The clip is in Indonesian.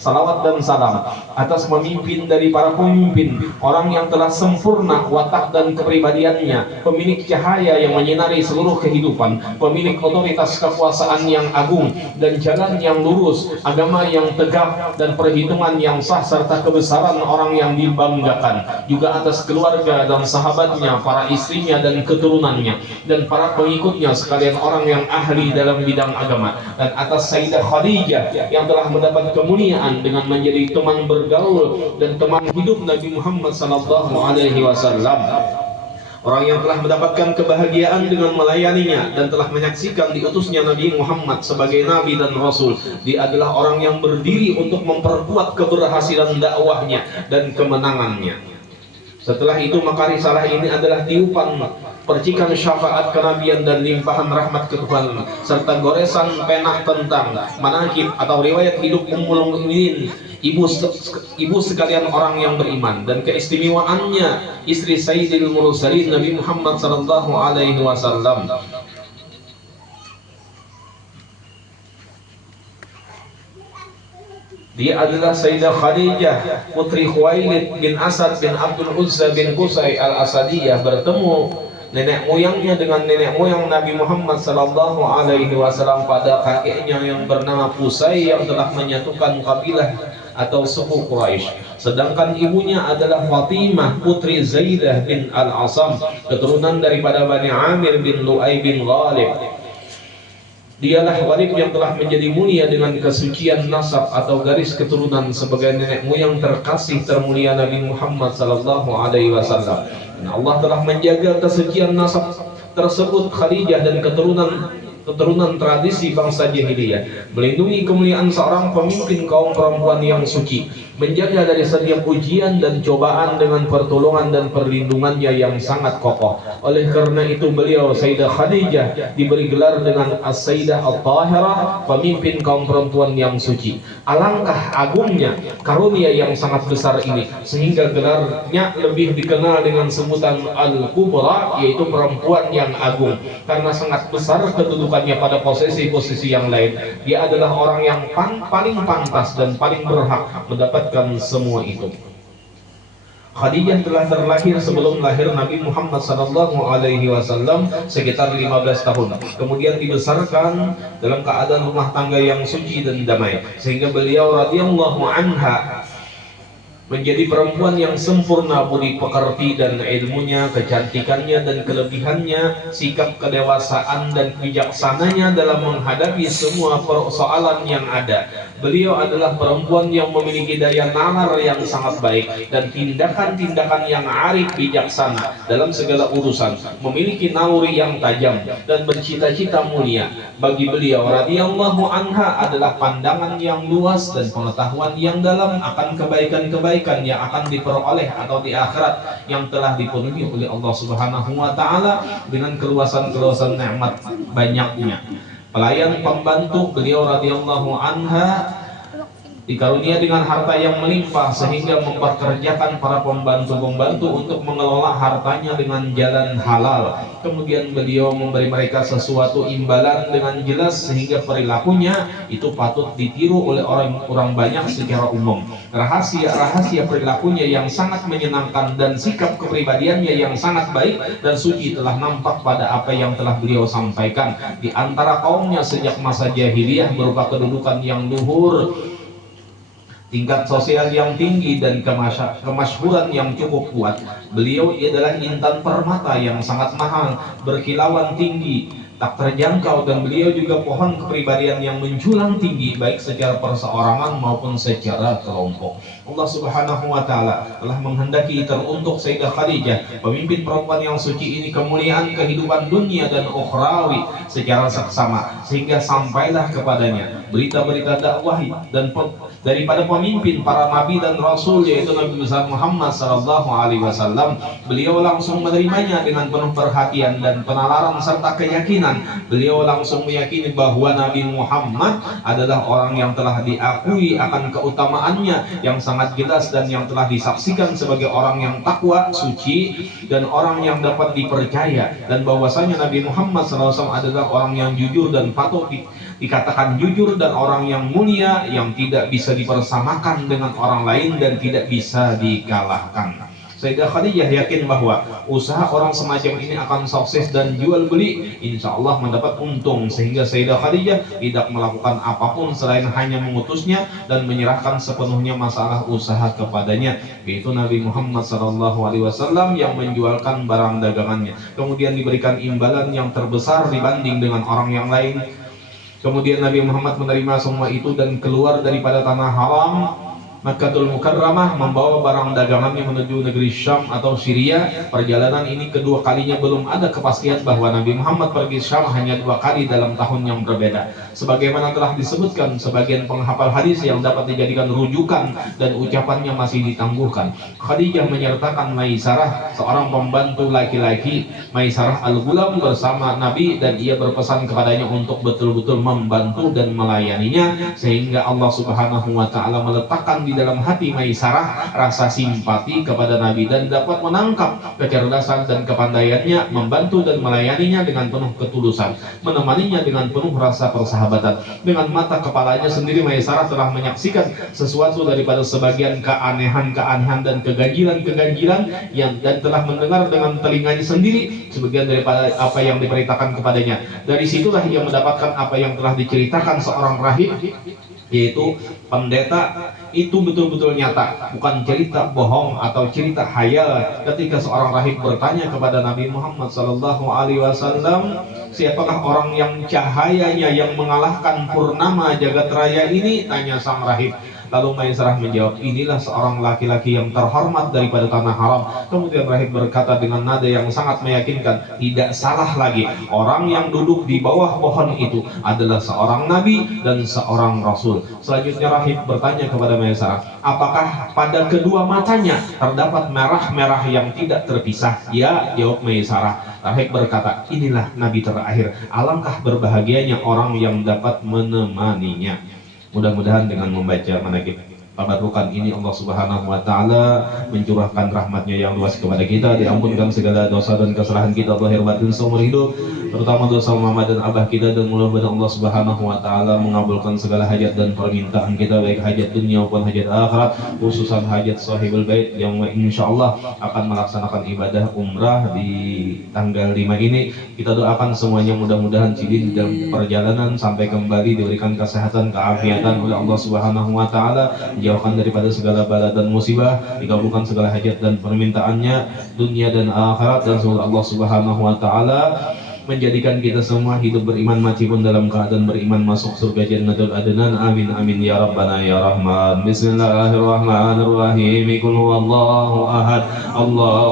salawat dan salam atas pemimpin dari para pemimpin, orang yang telah sempurna watak dan kepribadiannya, pemilik cahaya yang menyinari seluruh kehidupan, pemilik otoritas kekuasaan yang agung dan jalan yang lurus, agama yang tegak dan perhitungan yang sah serta kebesaran orang yang dibanggakan, juga atas keluarga dan sahabatnya, para istrinya dan keturunannya, dan para pengikutnya sekalian orang yang ahli dalam bidang agama, dan atas Sayyidah Khadijah yang telah mendapat kemuliaan dengan menjadi teman bergaul dan teman hidup Nabi Muhammad SAW, orang yang telah mendapatkan kebahagiaan dengan melayaninya dan telah menyaksikan diutusnya Nabi Muhammad sebagai Nabi dan Rasul. Dia adalah orang yang berdiri untuk memperkuat keberhasilan dakwahnya dan kemenangannya. Setelah itu maka risalah ini adalah tiupan percikan syafaat kenabian dan limpahan rahmat ketuhanan serta goresan pena tentang manaqib atau riwayat hidup Ummul Mukminin, ibu sekalian orang yang beriman, dan keistimewaannya istri Sayyidil Mursalin Nabi Muhammad sallallahu alaihi wasallam. Dia adalah Sayyidah Khadijah putri Khuwailid bin Asad bin Abdul Uzza bin Qusay al-Asadiyah bertemu nenek moyangnya dengan nenek moyang Nabi Muhammad sallallahu alaihi wasallam pada kakeknya yang bernama Qusay yang telah menyatukan kabilah atau suku Quraisy. Sedangkan ibunya adalah Fatimah putri Zaidah bin Al-Asam, keturunan daripada Bani Amir bin Lu'ay bin Ghalib. Dialah Walid yang telah menjadi mulia dengan kesucian nasab atau garis keturunan sebagai nenek moyang terkasih termulia Nabi Muhammad sallallahu alaihi wasallam. Dan Allah telah menjaga kesucian nasab tersebut Khadijah dan keturunan tradisi bangsa jahiliyah, melindungi kemuliaan seorang pemimpin kaum perempuan yang suci, menjaga dari setiap ujian dan cobaan dengan pertolongan dan perlindungannya yang sangat kokoh. Oleh karena itu beliau Sayyidah Khadijah diberi gelar dengan As-Sayyidah Al-Tahirah, pemimpin kaum perempuan yang suci. Alangkah agungnya karunia yang sangat besar ini sehingga gelarnya lebih dikenal dengan sebutan Al-Kubra, yaitu perempuan yang agung, karena sangat besar kedudukannya pada posisi-posisi yang lain. Dia adalah orang yang paling pantas dan paling berhak mendapatkan semua itu. Khadijah telah terlahir sebelum lahir Nabi Muhammad SAW sekitar 15 tahun. Kemudian dibesarkan dalam keadaan rumah tangga yang suci dan damai, sehingga beliau radhiyallahu anha menjadi perempuan yang sempurna budi pekerti dan ilmunya, kecantikannya dan kelebihannya, sikap kedewasaan dan bijaksananya dalam menghadapi semua persoalan yang ada. Beliau adalah perempuan yang memiliki daya nalar yang sangat baik dan tindakan-tindakan yang arif bijaksana dalam segala urusan, memiliki naluri yang tajam dan bercita-cita mulia. Bagi beliau radhiyallahu anha adalah pandangan yang luas dan pengetahuan yang dalam akan kebaikan-kebaikan yang akan diperoleh atau di akhirat yang telah dipenuhi oleh Allah Subhanahu wa taala dengan keluasan-keluasan nikmat banyaknya. Pelayan pembantu beliau radhiyallahu anha dikarunia dengan harta yang melimpah sehingga memperkerjakan para pembantu-pembantu untuk mengelola hartanya dengan jalan halal. Kemudian beliau memberi mereka sesuatu imbalan dengan jelas sehingga perilakunya itu patut ditiru oleh orang banyak secara umum. Rahasia perilakunya yang sangat menyenangkan dan sikap kepribadiannya yang sangat baik dan suci telah nampak pada apa yang telah beliau sampaikan di antara kaumnya sejak masa jahiliyah berupa kedudukan yang luhur, tingkat sosial yang tinggi dan kemasyhuran yang cukup kuat. Beliau adalah intan permata yang sangat mahal, berkilauan tinggi, tak terjangkau, dan beliau juga pohon kepribadian yang menjulang tinggi baik secara perseorangan maupun secara kelompok. Allah Subhanahu wa taala telah menghendaki teruntuk Sayyidah Khadijah, pemimpin perempuan yang suci ini, kemuliaan kehidupan dunia dan ukhrawi secara seksama, sehingga sampailah kepadanya berita-berita dakwah dan daripada pemimpin para nabi dan rasul, yaitu Nabi besar Muhammad sallallahu alaihi wasallam. Beliau langsung menerimanya dengan penuh perhatian dan penalaran serta keyakinan. Beliau langsung meyakini bahwa Nabi Muhammad adalah orang yang telah diakui akan keutamaannya yang sangat jelas dan yang telah disaksikan sebagai orang yang takwa, suci, dan orang yang dapat dipercaya, dan bahwasanya Nabi Muhammad SAW adalah orang yang jujur dan patut dikatakan jujur dan orang yang mulia yang tidak bisa dipersamakan dengan orang lain dan tidak bisa dikalahkan. Sayyidah Khadijah yakin bahwa usaha orang semacam ini akan sukses dan jual beli, insya Allah mendapat untung, sehingga Sayyidah Khadijah tidak melakukan apapun selain hanya mengutusnya dan menyerahkan sepenuhnya masalah usaha kepadanya, yaitu Nabi Muhammad SAW yang menjualkan barang dagangannya, kemudian diberikan imbalan yang terbesar dibanding dengan orang yang lain. Kemudian Nabi Muhammad menerima semua itu dan keluar daripada tanah haram Makkatul Mukarramah, membawa barang dagangannya menuju negeri Syam atau Syria. Perjalanan ini kedua kalinya. Belum ada kepastian bahwa Nabi Muhammad pergi Syam hanya 2 kali dalam tahun yang berbeda. Sebagaimana telah disebutkan, sebagian penghafal hadis yang dapat dijadikan rujukan dan ucapannya masih ditangguhkan. Khadijah menyertakan Maisarah, seorang pembantu laki-laki, Maisarah Al-Ghulam, bersama Nabi, dan ia berpesan kepadanya untuk betul-betul membantu dan melayaninya, sehingga Allah Subhanahu wa Ta'ala meletakkan di dalam hati Maisarah rasa simpati kepada Nabi dan dapat menangkap kecerdasan dan kepandaiannya, membantu dan melayaninya dengan penuh ketulusan, menemaninya dengan penuh rasa persahabatan. Dengan mata kepalanya sendiri Maisarah telah menyaksikan sesuatu daripada sebagian keanehan-keanehan dan keganjilan-keganjilan dan telah mendengar dengan telinganya sendiri sebagian daripada apa yang diperintahkan kepadanya. Dari situlah ia mendapatkan apa yang telah diceritakan seorang rahib, yaitu pendeta itu betul-betul nyata, bukan cerita bohong atau cerita khayal. Ketika seorang rahib bertanya kepada Nabi Muhammad SAW, siapakah orang yang cahayanya yang mengalahkan purnama jagat raya ini? Tanya sang rahib. Lalu Maisarah menjawab, inilah seorang laki-laki yang terhormat daripada tanah haram. Kemudian rahib berkata dengan nada yang sangat meyakinkan, tidak salah lagi, orang yang duduk di bawah pohon itu adalah seorang nabi dan seorang rasul. Selanjutnya rahib bertanya kepada Maisarah, apakah pada kedua matanya terdapat merah-merah yang tidak terpisah? Ya, jawab Maisarah. Rahib berkata, inilah nabi terakhir, alangkah berbahagianya orang yang dapat menemaninya. Mudah-mudahan dengan membaca manaqib tabarukan ini Allah Subhanahu wa Ta'ala mencurahkan rahmatnya yang luas kepada kita, diampunkan segala dosa dan kesalahan kita zahir batin seumur hidup, terutama dosa mama dan abah kita, dan mudah-mudahan Allah Subhanahu wa Ta'ala mengabulkan segala hajat dan permintaan kita, baik hajat dunia maupun hajat akhirat, khususan hajat sahibul bait yang insyaallah akan melaksanakan ibadah umrah di tanggal 5 ini. Kita doakan semuanya mudah-mudahan di dalam perjalanan sampai kembali diberikan kesehatan, keafiatan oleh Allah Subhanahu wa Ta'ala, dijauhkan daripada segala bala dan musibah, dikabulkan segala hajat dan permintaannya dunia dan akhirat, dan semoga Allah Subhanahu wa Ta'ala menjadikan kita semua hidup beriman, mati pun dalam keadaan beriman, masuk surga Jannatul Adnan. Amin amin ya rabbana ya rahman. Bismillahirrahmanirrahim. Qul huwallahu ahad. Allah